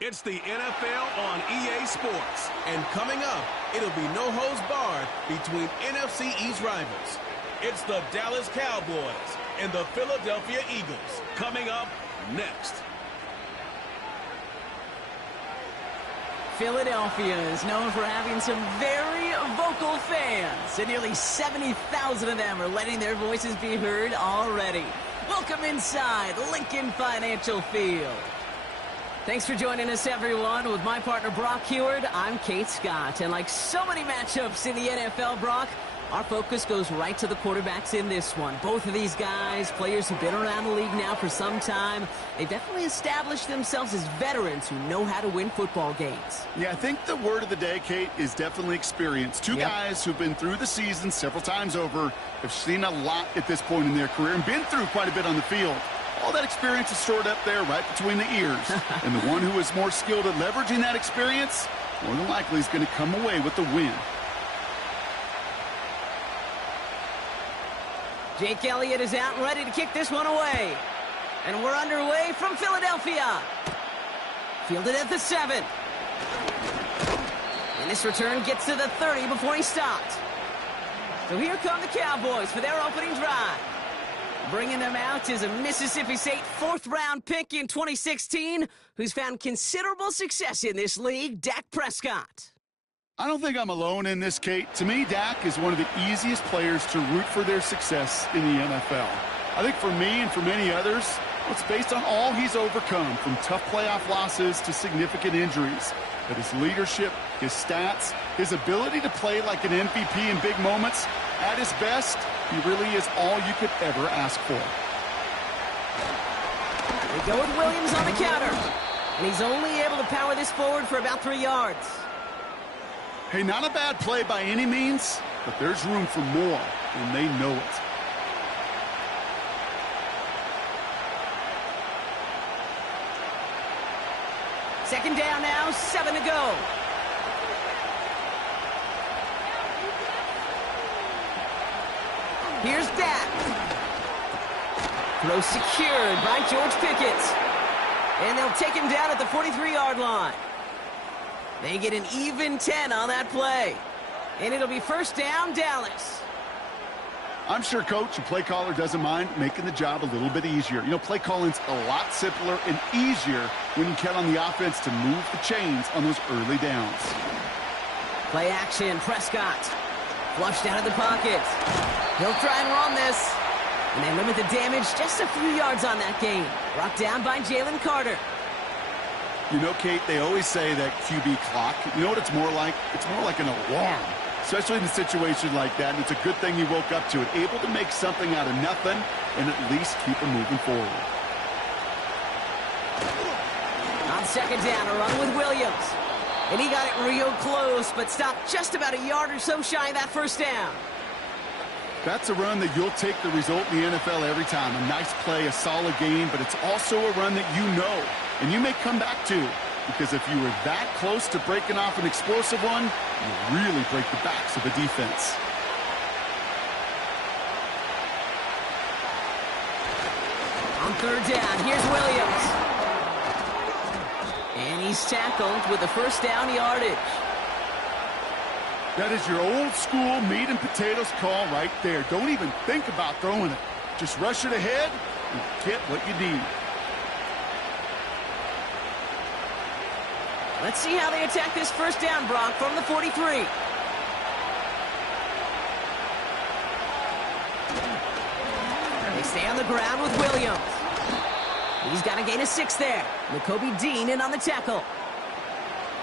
It's the NFL on EA Sports. And coming up, it'll be no holds barred between NFC East rivals. It's the Dallas Cowboys and the Philadelphia Eagles. Coming up next. Philadelphia is known for having some very vocal fans, and nearly 70,000 of them are letting their voices be heard already. Welcome inside Lincoln Financial Field. Thanks for joining us, everyone. With my partner, Brock Heward, I'm Kate Scott. And like so many matchups in the NFL, Brock, our focus goes right to the quarterbacks in this one. Both of these guys, players who've been around the league now for some time, they've definitely established themselves as veterans who know how to win football games. Yeah, I think the word of the day, Kate, is definitely experience. Two guys who've been through the season several times over, have seen a lot at this point in their career, and been through quite a bit on the field. All that experience is stored up there right between the ears. And the one who is more skilled at leveraging that experience, more than likely is going to come away with the win. Jake Elliott is out and ready to kick this one away. And we're underway from Philadelphia. Fielded at the 7. And this return gets to the 30 before he stopped. So here come the Cowboys for their opening drive. Bringing them out is a Mississippi State 4th-round pick in 2016 who's found considerable success in this league, Dak Prescott. I don't think I'm alone in this, Kate. To me, Dak is one of the easiest players to root for their success in the NFL. I think for me and for many others, it's based on all he's overcome, from tough playoff losses to significant injuries. But his leadership, his stats, his ability to play like an MVP in big moments, at his best, he really is all you could ever ask for. They go with Williams on the counter. And he's only able to power this forward for about 3 yards. Hey, not a bad play by any means, but there's room for more, and they know it. Second down now, 7 to go. Here's Dak. Throw secured by George Pickett. And they'll take him down at the 43-yard line. They get an even 10 on that play. And it'll be first down, Dallas. I'm sure coach and play caller doesn't mind making the job a little bit easier. You know, play calling's a lot simpler and easier when you count on the offense to move the chains on those early downs. Play action, Prescott. Flushed out of the pocket. He'll try and run this. And they limit the damage just a few yards on that game. Brought down by Jalen Carter. You know, Kate, they always say that QB clock. You know what it's more like? It's more like an alarm. Especially in a situation like that, and it's a good thing he woke up to it. Able to make something out of nothing and at least keep him moving forward. On second down, a run with Williams. And he got it real close, but stopped just about a yard or so shy of that first down. That's a run that you'll take the result in the NFL every time. A nice play, a solid game, but it's also a run that you know and you may come back to. Because if you were that close to breaking off an explosive one, you really break the backs of the defense. On third down, here's Williams. And he's tackled with the first down yardage. That is your old school meat and potatoes call right there. Don't even think about throwing it. Just rush it ahead and get what you need. Let's see how they attack this first down, Brock, from the 43. They stay on the ground with Williams. He's got to gain a 6 there. Nakobe Dean in on the tackle.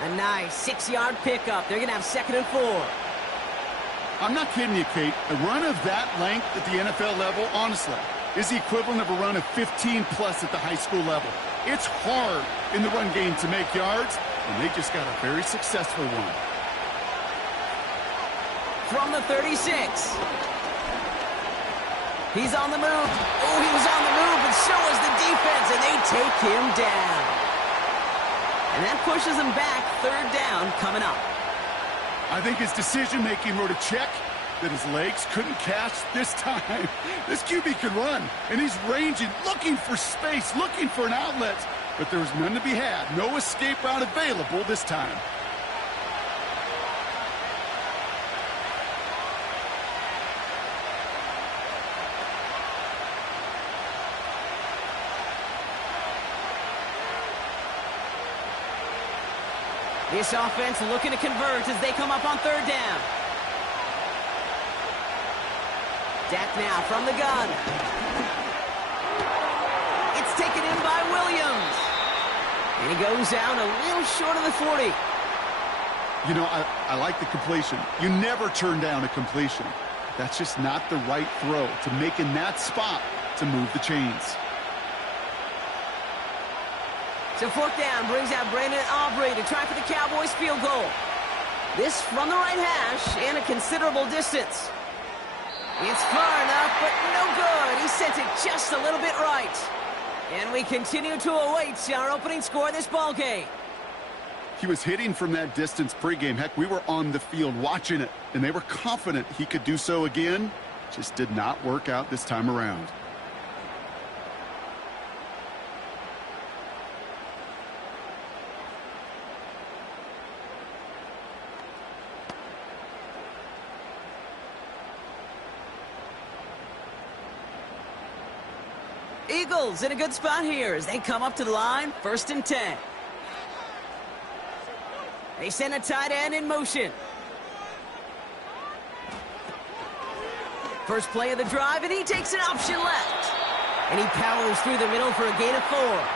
A nice 6-yard pickup. They're going to have 2nd and 4. I'm not kidding you, Kate. A run of that length at the NFL level, honestly, is the equivalent of a run of 15-plus at the high school level. It's hard in the run game to make yards, and they just got a very successful one. From the 36. He's on the move. Oh, he was on the move, but so was the defense, and they take him down. And that pushes him back. 3rd down coming up. I think his decision-making wrote a check that his legs couldn't catch this time. This QB can run, and he's ranging, looking for space, looking for an outlet. but there was none to be had. No escape route available this time. This offense looking to convert as they come up on third down. Dak now from the gun. It's taken in by Williams. And he goes down a little short of the 40. You know, I like the completion. You never turn down a completion. That's just not the right throw to make in that spot to move the chains. So fourth down brings out Brandon Aubrey to try for the Cowboys field goal. This from the right hash and a considerable distance. It's far enough, but no good. He sent it just a little bit right. And we continue to await our opening score of this ball game. He was hitting from that distance pregame. Heck, we were on the field watching it, and they were confident he could do so again. Just did not work out this time around. Eagles in a good spot here as they come up to the line, 1st and 10. They send a tight end in motion. First play of the drive, and he takes an option left. And he powers through the middle for a gain of 4.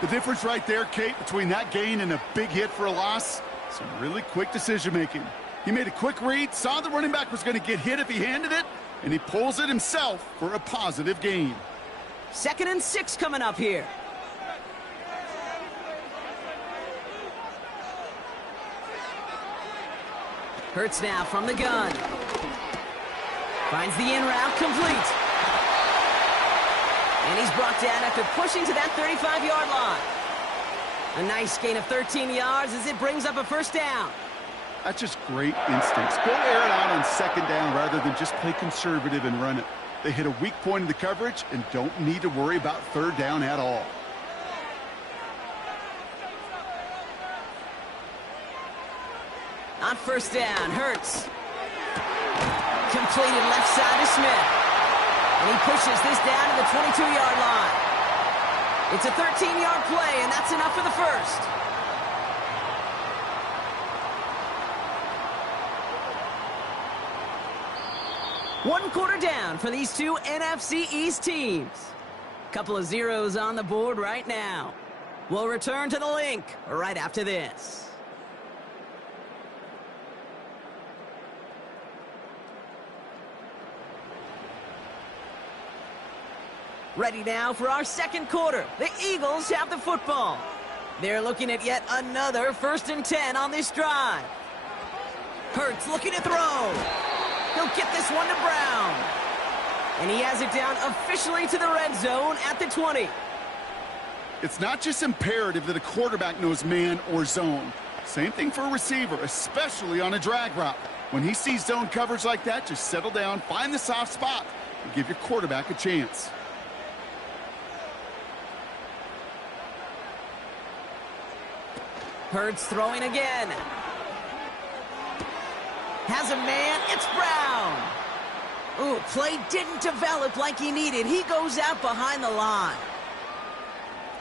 The difference right there, Kate, between that gain and a big hit for a loss, some really quick decision-making. He made a quick read, saw the running back was going to get hit if he handed it, and he pulls it himself for a positive gain. 2nd and 6 coming up here. Hurts now from the gun. Finds the in route complete. And he's brought down after pushing to that 35-yard line. A nice gain of 13 yards as it brings up a first down. That's just great instincts. Go air it out on 2nd down rather than just play conservative and run it. They hit a weak point in the coverage and don't need to worry about 3rd down at all. On 1st down, Hurts. Completed left side to Smith. And he pushes this down to the 22-yard line. It's a 13-yard play, and that's enough for the first. One quarter down for these two NFC East teams. Couple of zeros on the board right now. We'll return to the link right after this. Ready now for our second quarter. The Eagles have the football. They're looking at yet another 1st and 10 on this drive. Hurts looking to throw. He'll get this one to Brown. And he has it down officially to the red zone at the 20. It's not just imperative that a quarterback knows man or zone. Same thing for a receiver, especially on a drag route. When he sees zone coverage like that, just settle down, find the soft spot, and give your quarterback a chance. Hurts throwing again. Has a man, it's Brown. Ooh, play didn't develop like he needed. He goes out behind the line.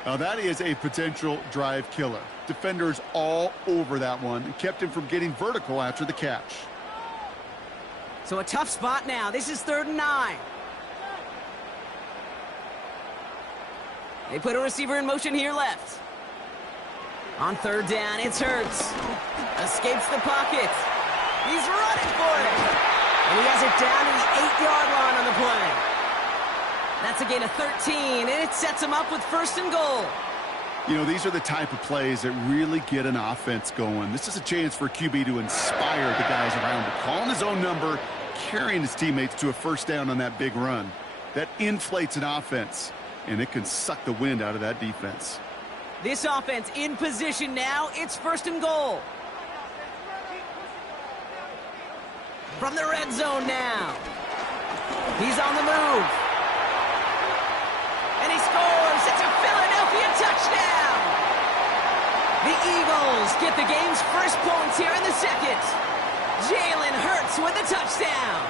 Now that is a potential drive killer. Defenders all over that one and kept him from getting vertical after the catch. So a tough spot now. This is 3rd and 9. They put a receiver in motion here left. On 3rd down, it's Hurts. Escapes the pocket. He's running for it. And he has it down to the 8-yard line on the play. That's a gain of 13, and it sets him up with 1st and goal. You know, these are the type of plays that really get an offense going. This is a chance for QB to inspire the guys around him. Calling his own number, carrying his teammates to a 1st down on that big run. That inflates an offense, and it can suck the wind out of that defense. This offense in position now. It's 1st and goal. From the red zone now. He's on the move. And he scores. It's a Philadelphia touchdown! The Eagles get the game's first points here in the second. Jalen Hurts with a touchdown.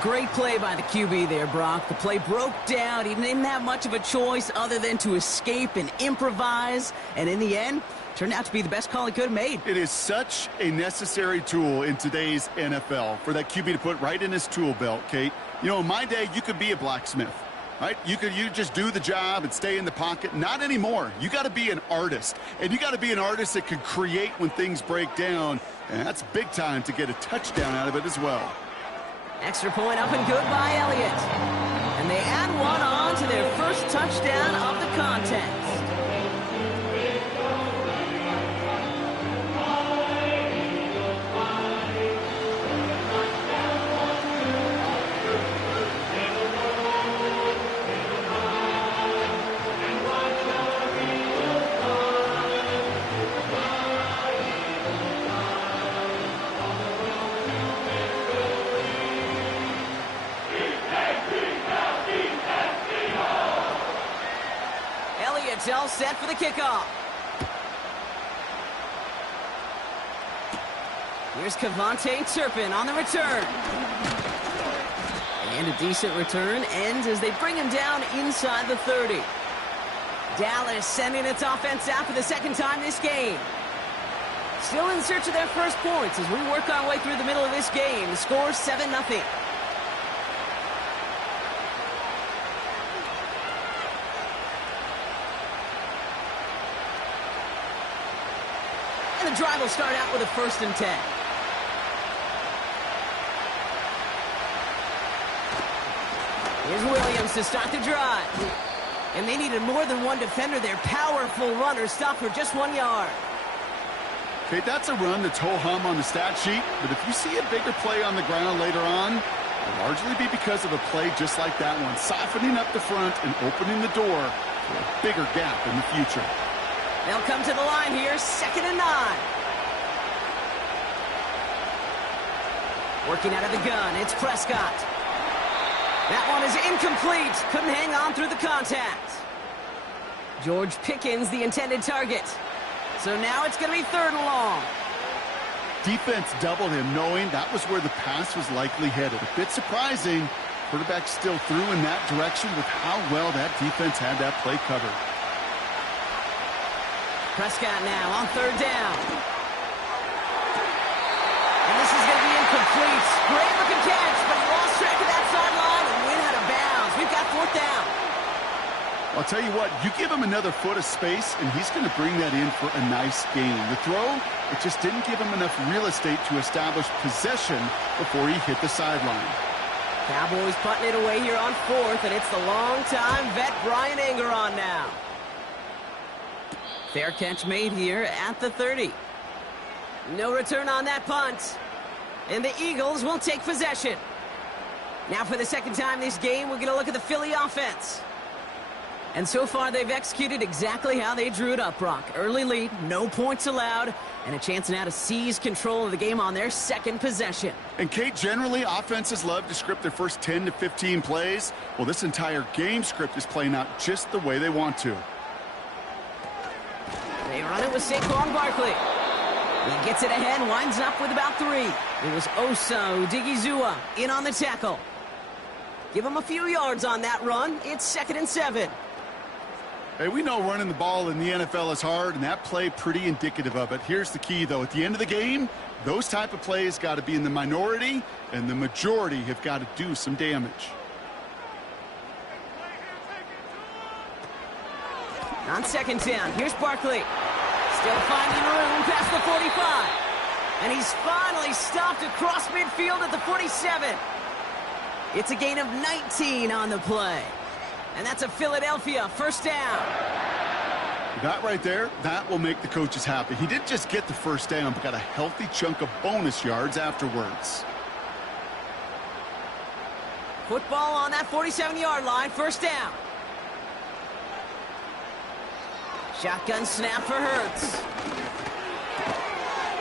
Great play by the QB there, Brock. The play broke down. He didn't have much of a choice other than to escape and improvise. And in the end, turned out to be the best call he could have made. It is such a necessary tool in today's NFL for that QB to put right in his tool belt, Kate. You know, in my day, you could be a blacksmith, right? You just do the job and stay in the pocket. Not anymore. You got to be an artist. And you got to be an artist that can create when things break down. And that's big time to get a touchdown out of it as well. Extra point up and good by Elliott. And they add one on to their first touchdown of the contest. All set for the kickoff. Here's Kevontae Turpin on the return. And a decent return ends as they bring him down inside the 30. Dallas sending its offense out for the second time this game. Still in search of their first points as we work our way through the middle of this game. The score 7-0. The drive will start out with a 1st and 10. Here's Williams to start the drive. And they needed more than one defender. Their powerful runner stopped for just 1 yard. Okay, that's a run that's ho-hum on the stat sheet, but if you see a bigger play on the ground later on, it'll largely be because of a play just like that one, softening up the front and opening the door for a bigger gap in the future. They'll come to the line here, 2nd and 9. Working out of the gun, it's Prescott. That one is incomplete. Couldn't hang on through the contact. George Pickens, the intended target. So now it's going to be 3rd and long. Defense doubled him, knowing that was where the pass was likely headed. A bit surprising. Quarterback still threw in that direction with how well that defense had that play covered. Prescott now on 3rd down. And this is going to be incomplete. Great looking catch, but he lost track of that sideline and went out of bounds. We've got 4th down. I'll tell you what, you give him another foot of space, and he's going to bring that in for a nice gain. The throw, it just didn't give him enough real estate to establish possession before he hit the sideline. Cowboys putting it away here on 4th, and it's the longtime vet Brian Anger on now. Fair catch made here at the 30. No return on that punt. And the Eagles will take possession. Now for the second time this game, we're going to look at the Philly offense. And so far, they've executed exactly how they drew it up, Brock. Early lead, no points allowed, and a chance now to seize control of the game on their 2nd possession. And, Kate, generally, offenses love to script their first 10 to 15 plays. Well, this entire game script is playing out just the way they want to. They run it with Saquon Barkley. He gets it ahead, winds up with about 3. It was Osa Odigizua in on the tackle. Give him a few yards on that run. It's 2nd and 7. Hey, we know running the ball in the NFL is hard, and that play pretty indicative of it. Here's the key, though. At the end of the game, those type of plays got to be in the minority, and the majority have got to do some damage. On 2nd down, here's Barkley. Still finding room past the 45. And he's finally stopped across midfield at the 47. It's a gain of 19 on the play. And that's a Philadelphia 1st down. That right there, that will make the coaches happy. He didn't just get the 1st down, but got a healthy chunk of bonus yards afterwards. Football on that 47-yard line, 1st down. Shotgun snap for Hurts.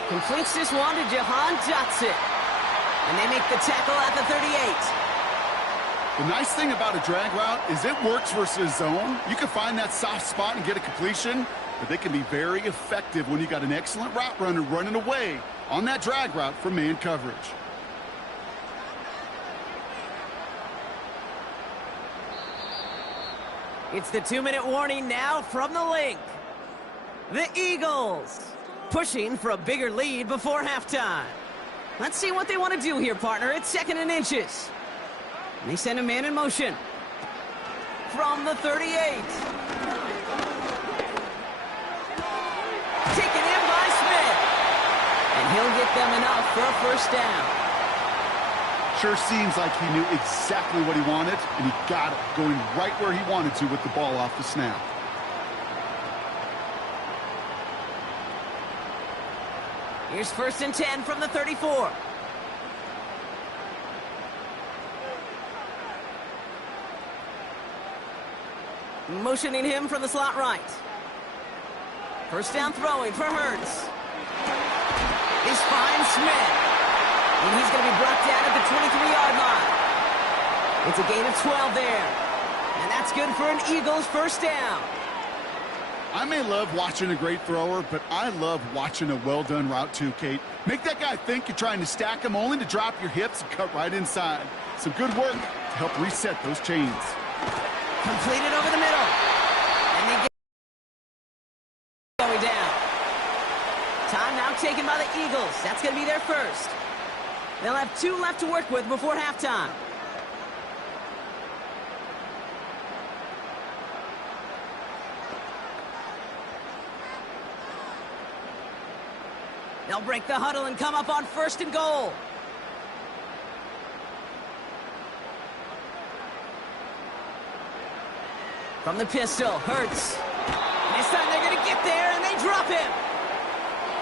Completes this one to Jahan Dotson. And they make the tackle at the 38. The nice thing about a drag route is it works versus zone. You can find that soft spot and get a completion, but they can be very effective when you got an excellent route runner running away on that drag route from man coverage. It's the 2-minute warning now from the link. The Eagles pushing for a bigger lead before halftime. Let's see what they want to do here, partner. It's 2nd and inches. They send a man in motion from the 38. Taken in by Smith. And he'll get them enough for a first down. Sure seems like he knew exactly what he wanted, and he got it, going right where he wanted to with the ball off the snap. Here's 1st and 10 from the 34. Motioning him from the slot right. First down throwing for Hurts. He finds Smith. And he's going to be brought down at the 23-yard line. It's a gain of 12 there. And that's good for an Eagles first down. I may love watching a great thrower, but I love watching a well-done route too, Kate. Make that guy think you're trying to stack him only to drop your hips and cut right inside. Some good work to help reset those chains. Completed over the middle. And they get going down. Time now taken by the Eagles. That's going to be their first. They'll have 2 left to work with before halftime. They'll break the huddle and come up on 1st and goal. From the pistol, Hurts. This time they're going to get there, and they drop him.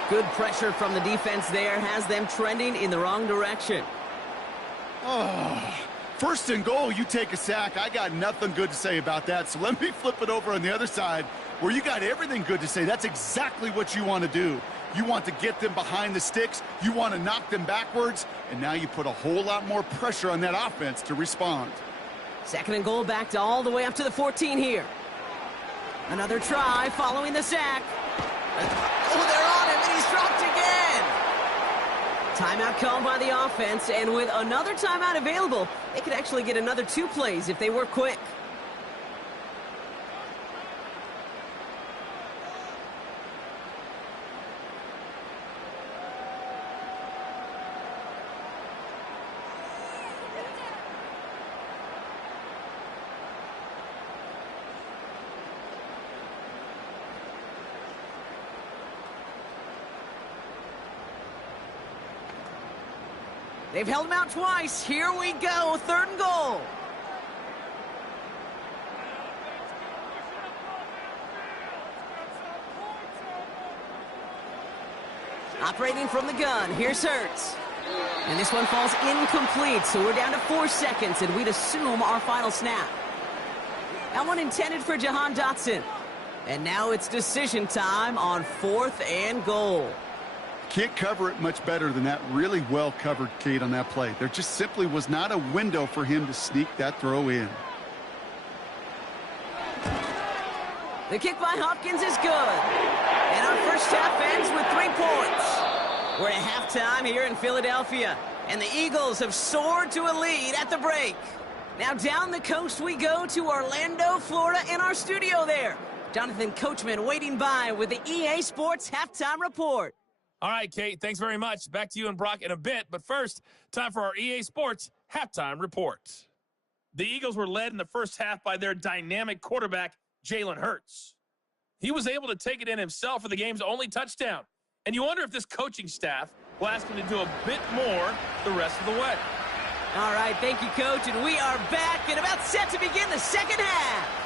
Good pressure from the defense there has them trending in the wrong direction. Oh, 1st and goal, you take a sack. I got nothing good to say about that, so let me flip it over on the other side where you got everything good to say. That's exactly what you want to do. You want to get them behind the sticks. You want to knock them backwards, and now you put a whole lot more pressure on that offense to respond. 2nd and goal back to all the way up to the 14 here. Another try following the sack. Oh, they're on him, and he's dropped again. Timeout called by the offense, and with another timeout available, they could actually get another 2 plays if they work quick. They've held him out twice. Here we go. 3rd and goal. Operating from the gun. Here's Hurts. And this one falls incomplete, so we're down to 4 seconds, and we'd assume our final snap. That one intended for Jahan Dotson. And now it's decision time on 4th and goal. Can't cover it much better than that. Really well covered, Kate, on that play. There just simply was not a window for him to sneak that throw in. The kick by Hopkins is good. And our first half ends with 3 points. We're at halftime here in Philadelphia. And the Eagles have soared to a lead at the break. Now down the coast we go to Orlando, Florida, in our studio there. Jonathan Coachman waiting by with the EA Sports Halftime Report. All right, Kate, thanks very much. Back to you and Brock in a bit. But first, time for our EA Sports Halftime Report. The Eagles were led in the first half by their dynamic quarterback, Jalen Hurts. He was able to take it in himself for the game's only touchdown. And you wonder if this coaching staff will ask him to do a bit more the rest of the way. All right, thank you, Coach. And we are back and about set to begin the second half.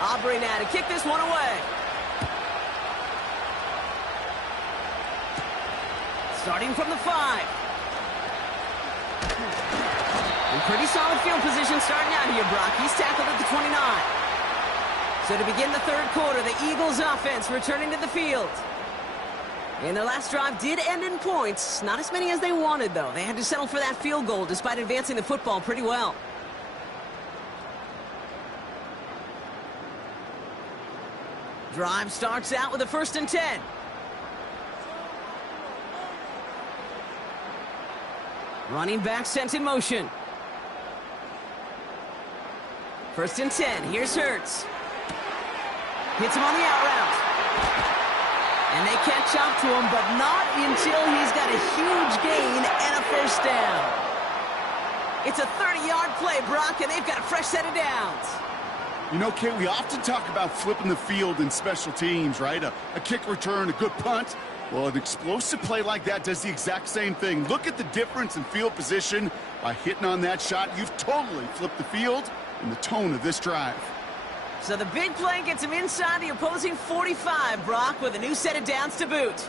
Aubrey now to kick this one away. Starting from the 5. In pretty solid field position starting out here, Brock. He's tackled at the 29. So to begin the third quarter, the Eagles offense returning to the field. And their last drive did end in points. Not as many as they wanted, though. They had to settle for that field goal despite advancing the football pretty well. Drive starts out with a 1st and 10. Running back sent in motion. 1st and 10. Here's Hurts. Hits him on the out route. And they catch up to him, but not until he's got a huge gain and a 1st down. It's a 30-yard play, Brock, and they've got a fresh set of downs. You know, Kate, we often talk about flipping the field in special teams, right? A kick return, a good punt. Well, an explosive play like that does the exact same thing. Look at the difference in field position. By hitting on that shot, you've totally flipped the field and the tone of this drive. So the big play gets him inside the opposing 45, Brock, with a new set of downs to boot.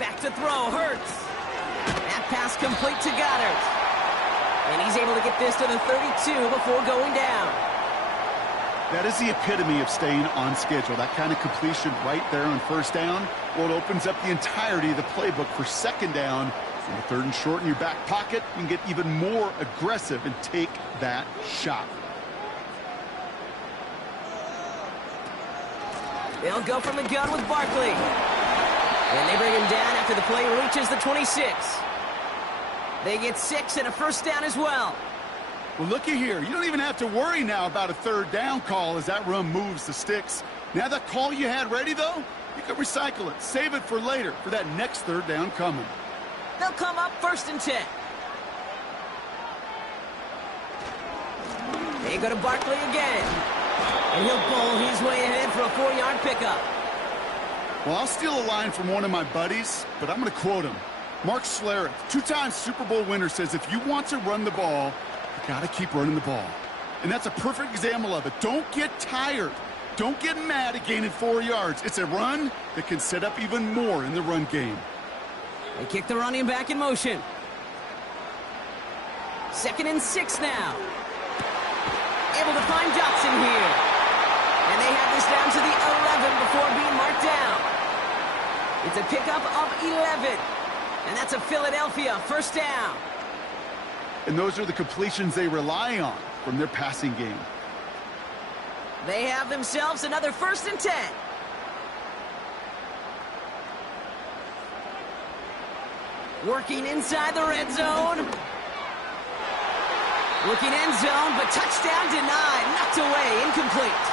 Back to throw, Hurts. That pass complete to Goddard. And he's able to get this to the 32 before going down. That is the epitome of staying on schedule. That kind of completion right there on 1st down. Well, it opens up the entirety of the playbook for 2nd down. From the 3rd and short in your back pocket, you can get even more aggressive and take that shot. They'll go from the gun with Barkley. And they bring him down after the play reaches the 26. They get 6 and a 1st down as well. Well, looky here. You don't even have to worry now about a 3rd down call as that run moves the sticks. Now that call you had ready, though, you can recycle it. Save it for later for that next 3rd down coming. They'll come up 1st and 10. They go to Barkley again. And he'll pull his way ahead for a 4-yard pickup. Well, I'll steal a line from one of my buddies, but I'm going to quote him. Mark Schlereth, 2-time Super Bowl winner, says if you want to run the ball, you got to keep running the ball. And that's a perfect example of it. Don't get tired. Don't get mad at gaining 4 yards. It's a run that can set up even more in the run game. They kick the running back in motion. 2nd and 6 now. Able to find Dotson here. And they have this down to the 11 before being marked down. It's a pickup of 11. And that's a Philadelphia 1st down. And those are the completions they rely on from their passing game. They have themselves another 1st and 10. Working inside the red zone. Looking end zone, but touchdown denied. Knocked away, incomplete.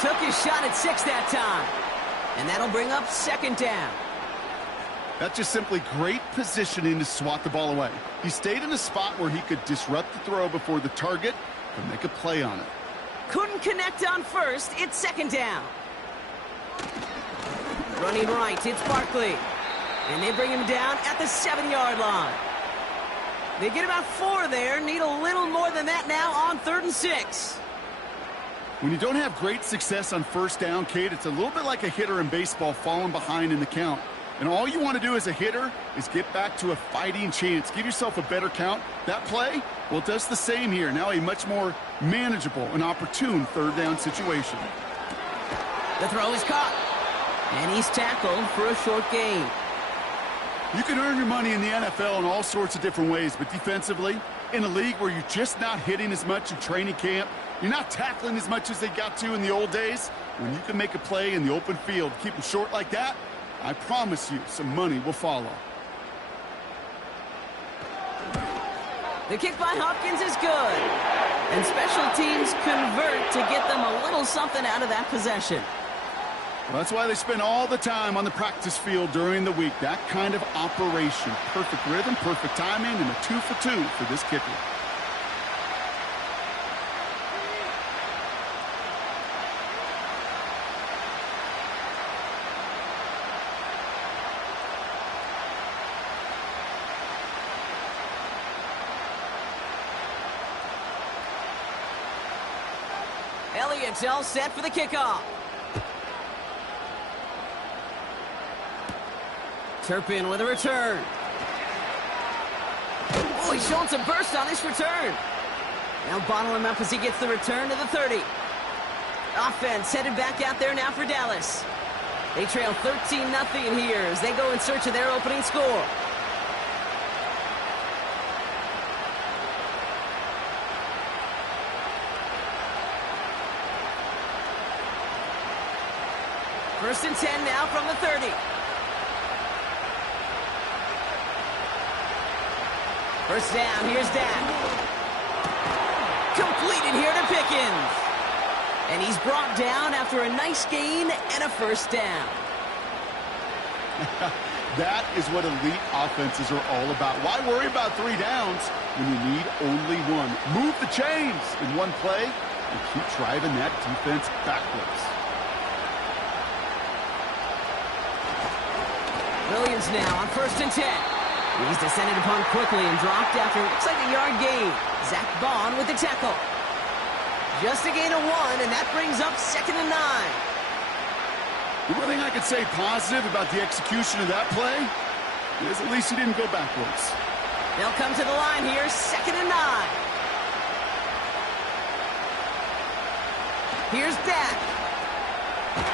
Took his shot at 6 that time. And that'll bring up 2nd down. That's just simply great positioning to swat the ball away. He stayed in a spot where he could disrupt the throw before the target and make a play on it. Couldn't connect on 1st. It's 2nd down. Running right, it's Barkley. And they bring him down at the 7-yard line. They get about 4 there. Need a little more than that now on 3rd and 6. When you don't have great success on 1st down, Kate, it's a little bit like a hitter in baseball falling behind in the count. And all you want to do as a hitter is get back to a fighting chance. Give yourself a better count. That play, well, it does the same here. Now a much more manageable and opportune 3rd down situation. The throw is caught. And he's tackled for a short gain. You can earn your money in the NFL in all sorts of different ways, but defensively, in a league where you're just not hitting as much in training camp, you're not tackling as much as they got to in the old days, when you can make a play in the open field, keep them short like that, I promise you some money will follow. The kick by Hopkins is good. And special teams convert to get them a little something out of that possession. Well, that's why they spend all the time on the practice field during the week. That kind of operation. Perfect rhythm, perfect timing, and a 2 for 2 for this kicker. Elliott's all set for the kickoff. Turpin with a return. Oh, he's showing some burst on this return. They'll bottle him up as he gets the return to the 30. Offense headed back out there now for Dallas. They trail 13-0 here as they go in search of their opening score. First and 10 now from the 30. First down, here's Dak. Completed here to Pickens. And he's brought down after a nice gain and a first down. That is what elite offenses are all about. Why worry about 3 downs when you need only one? Move the chains in one play and keep driving that defense backwards. Williams now on first and 10. He's descended upon quickly and dropped after it looks like a yard gain. Zach Bond with the tackle. Just a gain of 1, and that brings up 2nd and 9. The one thing I could say positive about the execution of that play is at least he didn't go backwards. They'll come to the line here, 2nd and 9. Here's Dak.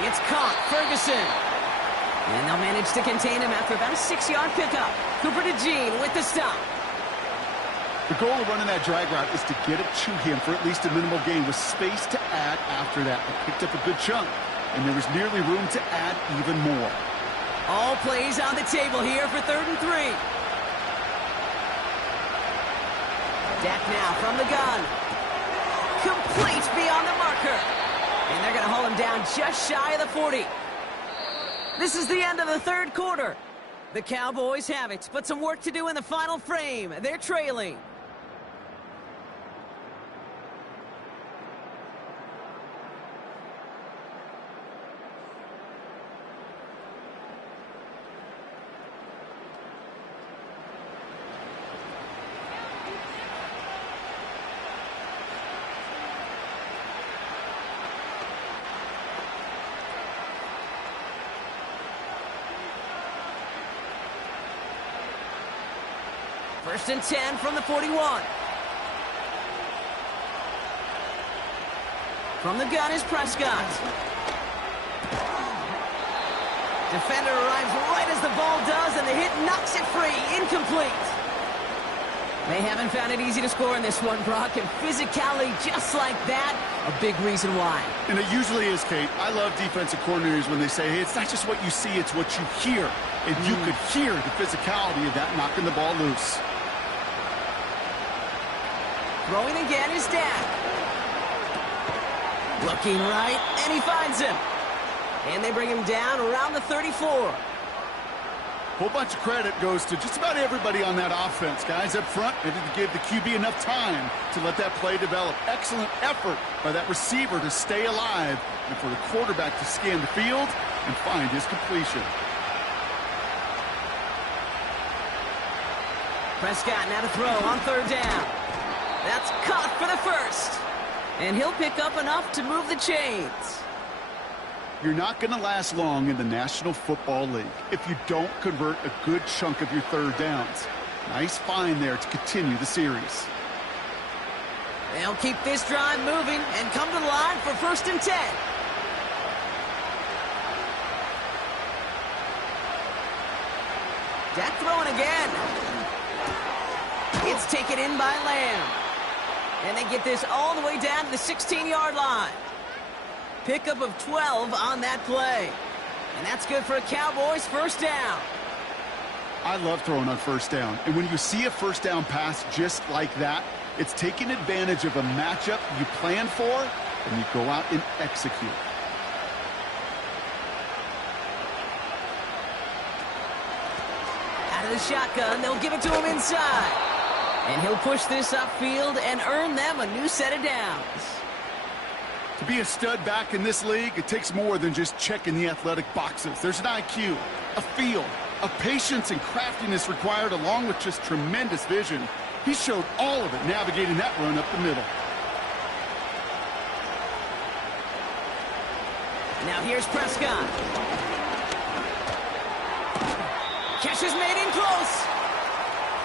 It's caught, Ferguson. And they'll manage to contain him after about a 6-yard pickup. Cooper DeJean with the stop. The goal of running that drag route is to get it to him for at least a minimal gain with space to add after that. They picked up a good chunk, and there was nearly room to add even more. All plays on the table here for 3rd and 3. Dak now from the gun. Complete beyond the marker. And they're going to haul him down just shy of the 40. This is the end of the 3rd quarter. The Cowboys have it, but some work to do in the final frame. They're trailing. First and 10 from the 41. From the gun is Prescott. Defender arrives right as the ball does, and the hit knocks it free. Incomplete. They haven't found it easy to score in this one, Brock, and physicality just like that, a big reason why. And it usually is, Kate. I love defensive coordinators when they say, hey, it's not just what you see, it's what you hear. And you could hear the physicality of that knocking the ball loose. Throwing again is Dak. Looking right, and he finds him. And they bring him down around the 34. A whole bunch of credit goes to just about everybody on that offense. Guys up front, they didn't give the QB enough time to let that play develop. Excellent effort by that receiver to stay alive and for the quarterback to scan the field and find his completion. Prescott now to throw on 3rd down. That's caught for the first. And he'll pick up enough to move the chains. You're not going to last long in the National Football League if you don't convert a good chunk of your 3rd downs. Nice find there to continue the series. They'll keep this drive moving and come to the line for 1st and 10. Dak throwing again. It's taken in by Lamb. And they get this all the way down to the 16-yard line. Pickup of 12 on that play. And that's good for a Cowboys 1st down. I love throwing on 1st down. And when you see a 1st down pass just like that, it's taking advantage of a matchup you plan for, and you go out and execute. Out of the shotgun, they'll give it to him inside. And he'll push this upfield and earn them a new set of downs. To be a stud back in this league, it takes more than just checking the athletic boxes. There's an IQ, a feel, a patience and craftiness required along with just tremendous vision. He showed all of it navigating that run up the middle. Now here's Prescott. Catch is made in close.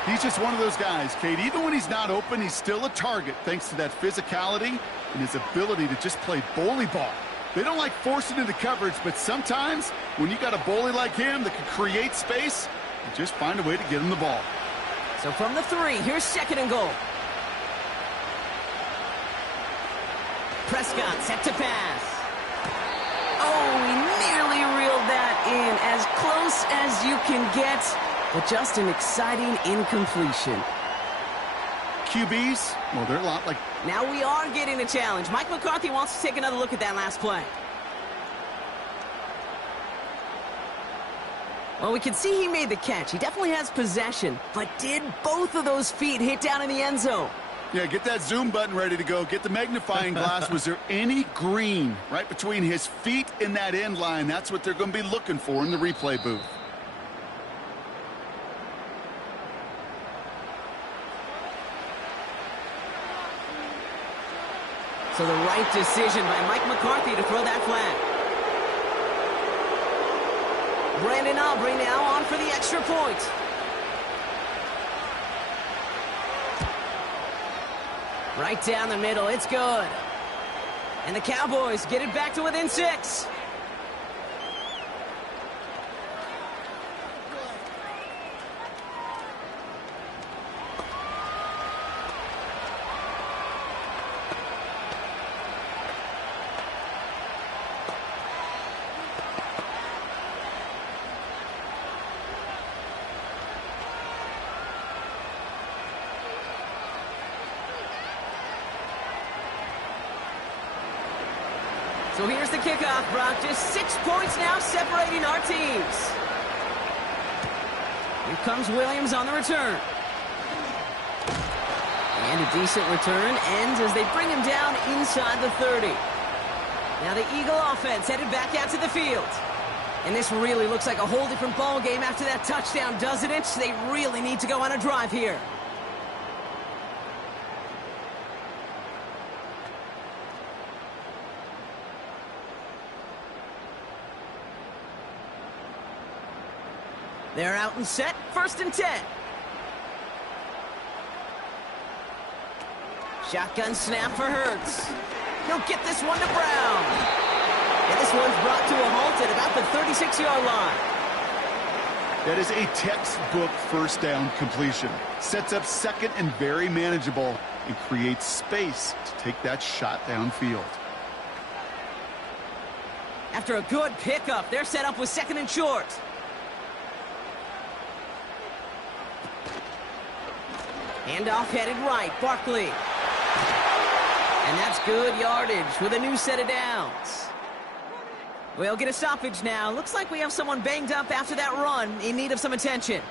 He's just one of those guys, Kate. Even when he's not open, he's still a target thanks to that physicality and his ability to just play bully ball. They don't like forcing into coverage, but sometimes when you got a bully like him that can create space, you just find a way to get him the ball. So from the 3, here's 2nd and goal. Prescott set to pass. Oh, he nearly reeled that in. As close as you can get, but just an exciting incompletion. QBs, well, they're a lot like... Now we are getting a challenge. Mike McCarthy wants to take another look at that last play. Well, we can see he made the catch. He definitely has possession. But did both of those feet hit down in the end zone? Yeah, get that zoom button ready to go. Get the magnifying glass. Was there any green right between his feet and that end line? That's what they're going to be looking for in the replay booth. So the right decision by Mike McCarthy to throw that flag. Brandon Aubrey now on for the extra point. Right down the middle, it's good. And the Cowboys get it back to within 6. So here's the kickoff, Brock. Just 6 points now separating our teams. Here comes Williams on the return. And a decent return ends as they bring him down inside the 30. Now the Eagle offense headed back out to the field. And this really looks like a whole different ball game after that touchdown, doesn't it? They really need to go on a drive here. They're out and set, 1st and 10. Shotgun snap for Hurts. He'll get this one to Brown. And this one's brought to a halt at about the 36-yard line. That is a textbook 1st down completion. Sets up 2nd and very manageable and creates space to take that shot downfield. After a good pickup, they're set up with 2nd and short. Handoff headed right, Barkley. And that's good yardage with a new set of downs. We'll get a stoppage now. Looks like we have someone banged up after that run in need of some attention.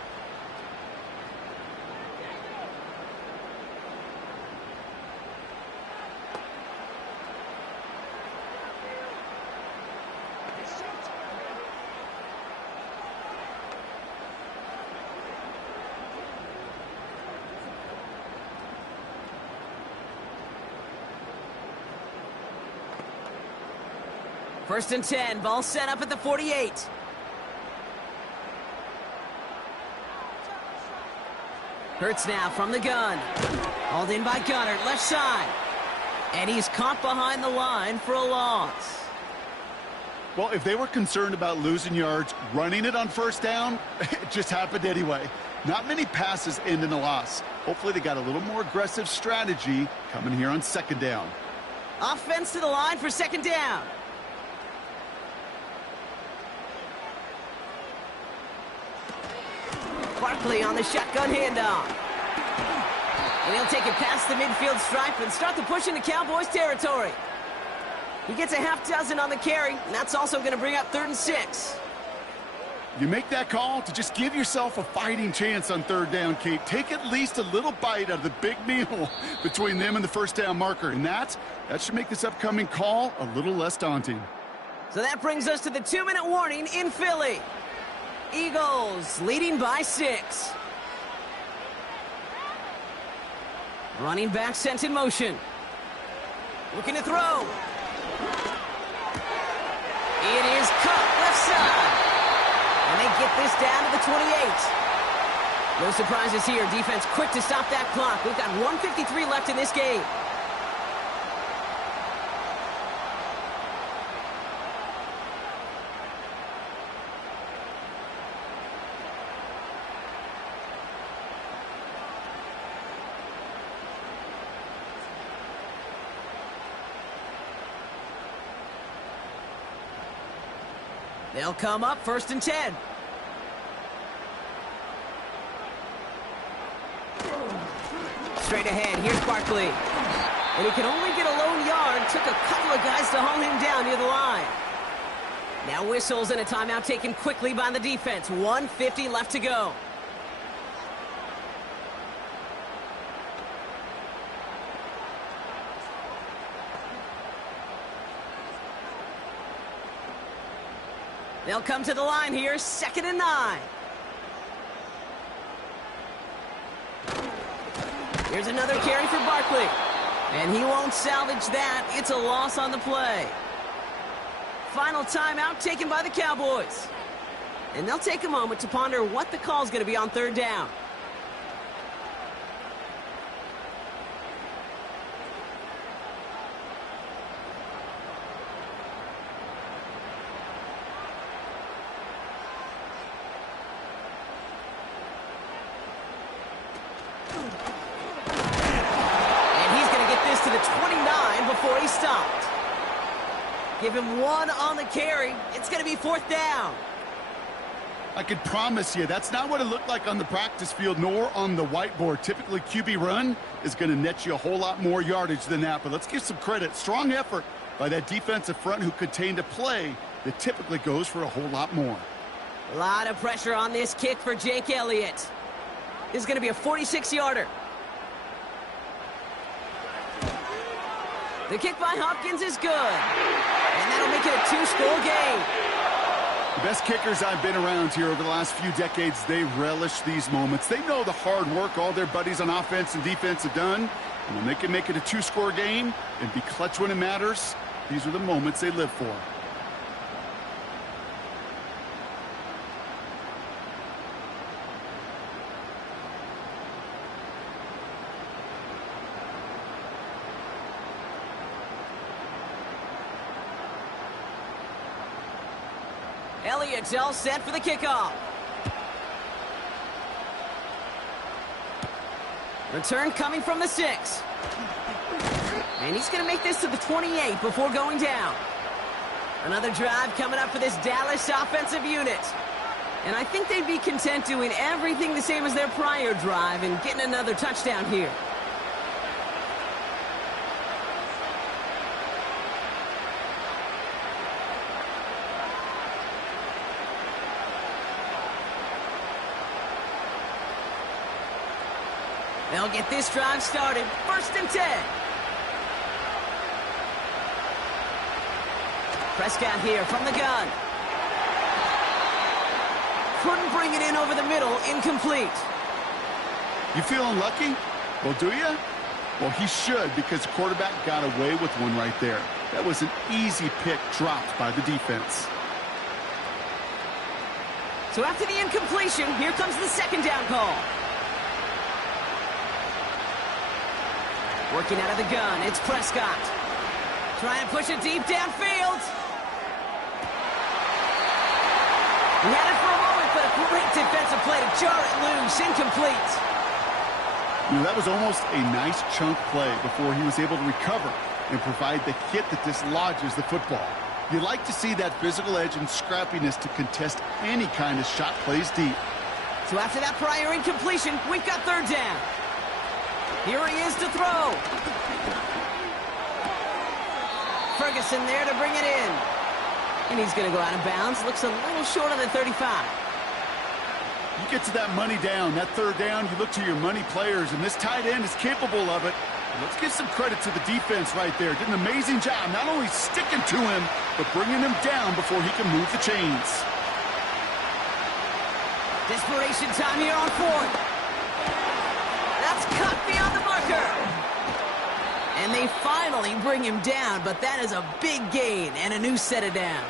First and 10, ball set up at the 48. Hurts now from the gun. Hauled in by Goddard, left side. And he's caught behind the line for a loss. Well, if they were concerned about losing yards, running it on 1st down, it just happened anyway. Not many passes end in a loss. Hopefully they got a little more aggressive strategy coming here on 2nd down. Offense to the line for 2nd down. Barkley on the shotgun handoff. And he'll take it past the midfield stripe and start the push into Cowboys territory. He gets a half dozen on the carry, and that's also going to bring up 3rd and 6. You make that call to just give yourself a fighting chance on 3rd down, Kate. Take at least a little bite out of the big meal between them and the 1st down marker. And that should make this upcoming call a little less daunting. So that brings us to the 2-minute warning in Philly. Eagles leading by 6. Running back sent in motion. Looking to throw. It is caught left side. And they get this down to the 28. No surprises here. Defense quick to stop that clock. We've got 1:53 left in this game. They'll come up 1st and 10. Straight ahead, here's Barkley. And he can only get a lone yard. Took a couple of guys to hold him down near the line. Now whistles and a timeout taken quickly by the defense. 1:50 left to go. They'll come to the line here, 2nd and 9. Here's another carry for Barkley. And he won't salvage that. It's a loss on the play. Final timeout taken by the Cowboys. And they'll take a moment to ponder what the call is going to be on 3rd down. Stopped. Give him 1 on the carry. It's going to be 4th down. I can promise you that's not what it looked like on the practice field nor on the whiteboard. Typically, QB run is going to net you a whole lot more yardage than that. But let's give some credit. Strong effort by that defensive front who contained a play that typically goes for a whole lot more. A lot of pressure on this kick for Jake Elliott. This is going to be a 46-yarder. The kick by Hopkins is good. And that'll make it a 2-score game. The best kickers I've been around here over the last few decades, they relish these moments. They know the hard work all their buddies on offense and defense have done. And when they can make it a 2-score game and be clutch when it matters, these are the moments they live for. Elliott's all set for the kickoff. Return coming from the 6. And he's going to make this to the 28 before going down. Another drive coming up for this Dallas offensive unit. And I think they'd be content doing everything the same as their prior drive and getting another touchdown here. They'll get this drive started. 1st and 10. Prescott here from the gun. Couldn't bring it in over the middle. Incomplete. You feeling lucky? Well, do you? Well, he should, because the quarterback got away with one right there. That was an easy pick dropped by the defense. So after the incompletion, here comes the 2nd down call. Working out of the gun, it's Prescott. Trying to push it deep downfield. He had it for a moment, but a great defensive play to jar it loose. Incomplete. You know, that was almost a nice chunk play before he was able to recover and provide the hit that dislodges the football. You like to see that physical edge and scrappiness to contest any kind of shot plays deep. So after that prior incompletion, we've got 3rd down. Here he is to throw. Ferguson there to bring it in. And he's going to go out of bounds. Looks a little short on the 35. You get to that money down, that 3rd down, you look to your money players, and this tight end is capable of it. Let's give some credit to the defense right there. Did an amazing job, not only sticking to him, but bringing him down before he can move the chains. Desperation time here on 4th. That's cut beyond the marker. And they finally bring him down, but that is a big gain and a new set of downs.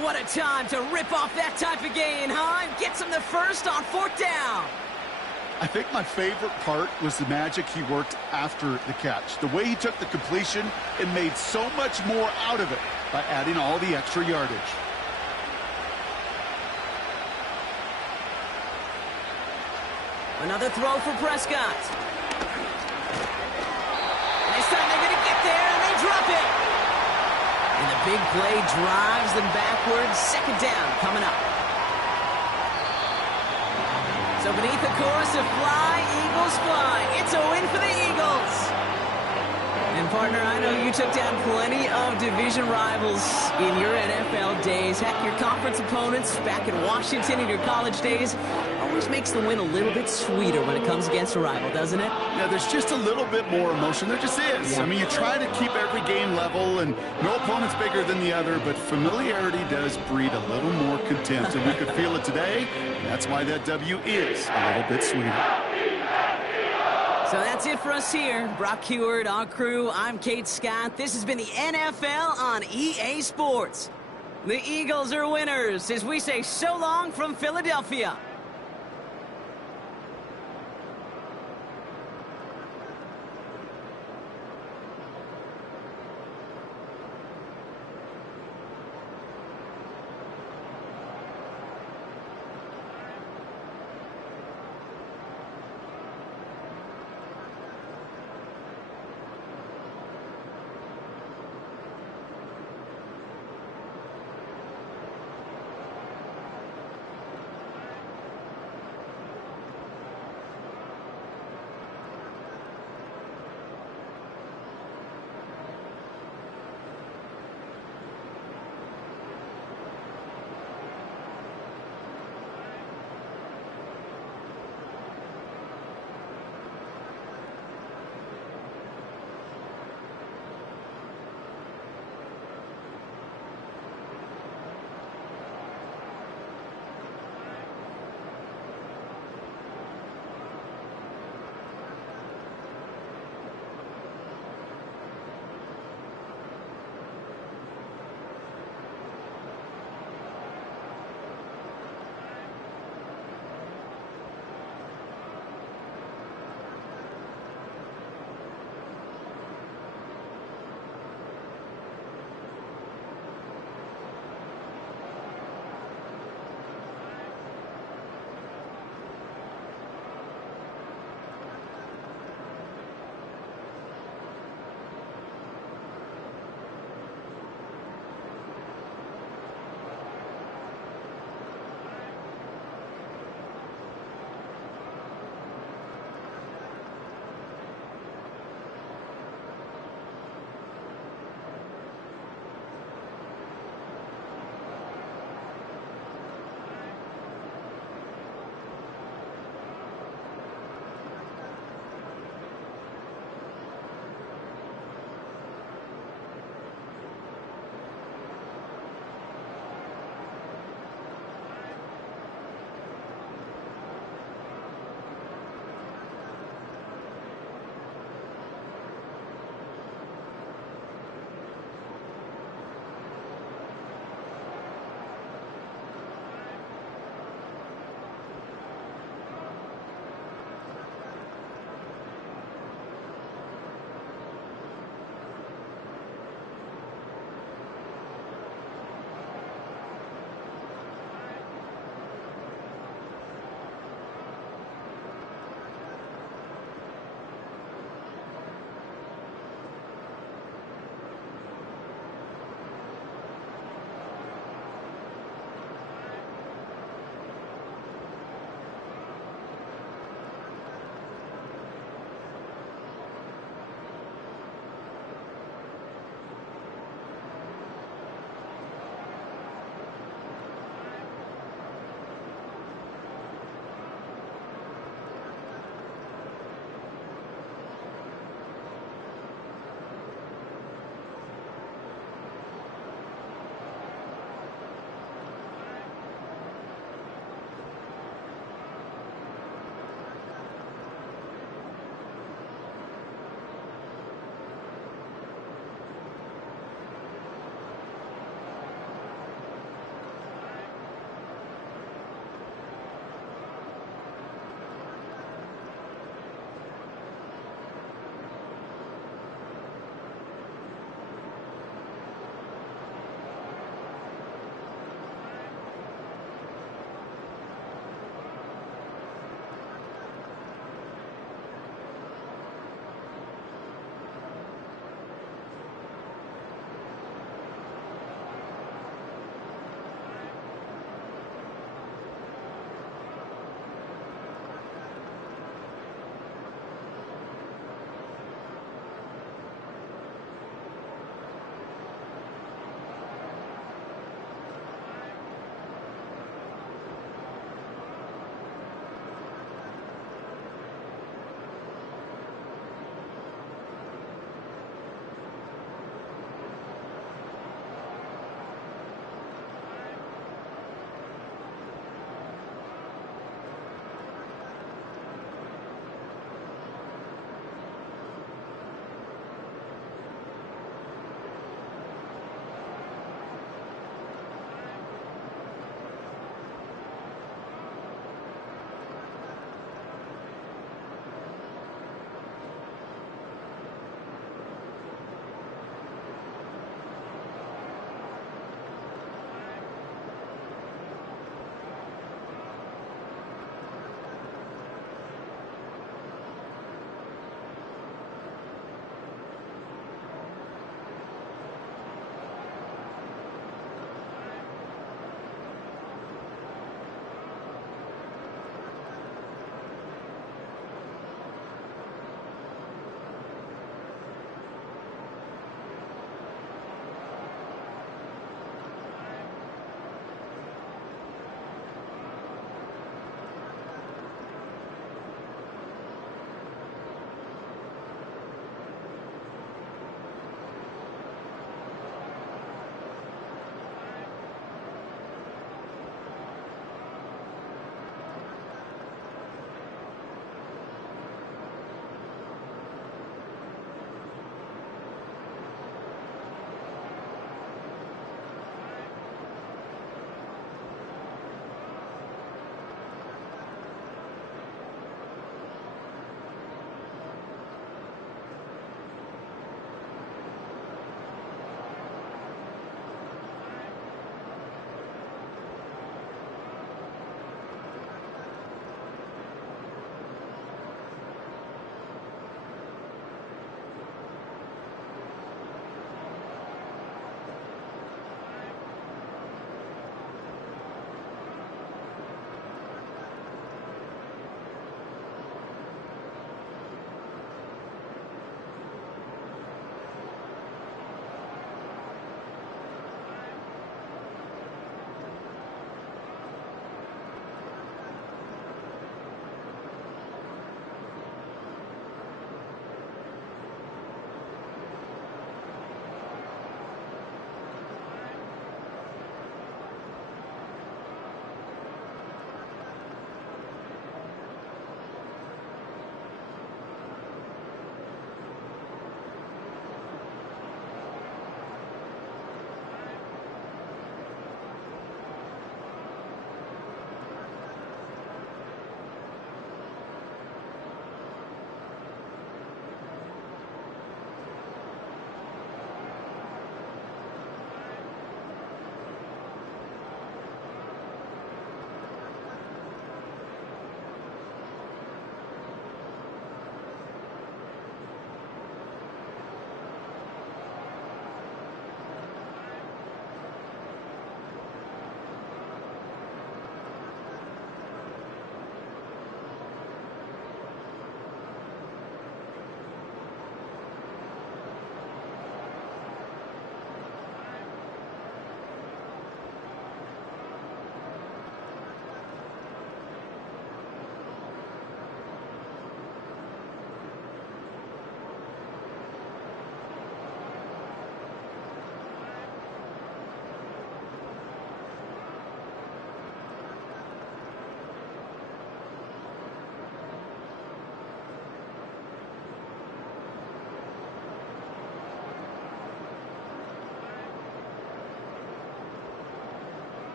What a time to rip off that type of gain, huh? And gets him the first on 4th down. I think my favorite part was the magic he worked after the catch. The way he took the completion and made so much more out of it by adding all the extra yardage. Another throw for Prescott. And this time they're going to get there, and they drop it. And the big play drives them backwards. 2nd down coming up. So beneath the chorus of Fly, Eagles Fly, it's a win for the Eagles. And partner, I know you took down plenty of division rivals in your NFL days. Heck, your conference opponents back in Washington in your college days always makes the win a little bit sweeter when it comes against a rival, doesn't it? Yeah, there's just a little bit more emotion. There just is. Yeah. I mean, you try to keep every game level, and no opponent's bigger than the other, but familiarity does breed a little more contempt, and we could feel it today, and that's why that W is a little bit sweeter. So that's it for us here. Brock Heward, our crew, I'm Kate Scott. This has been the NFL on EA Sports. The Eagles are winners as we say so long from Philadelphia.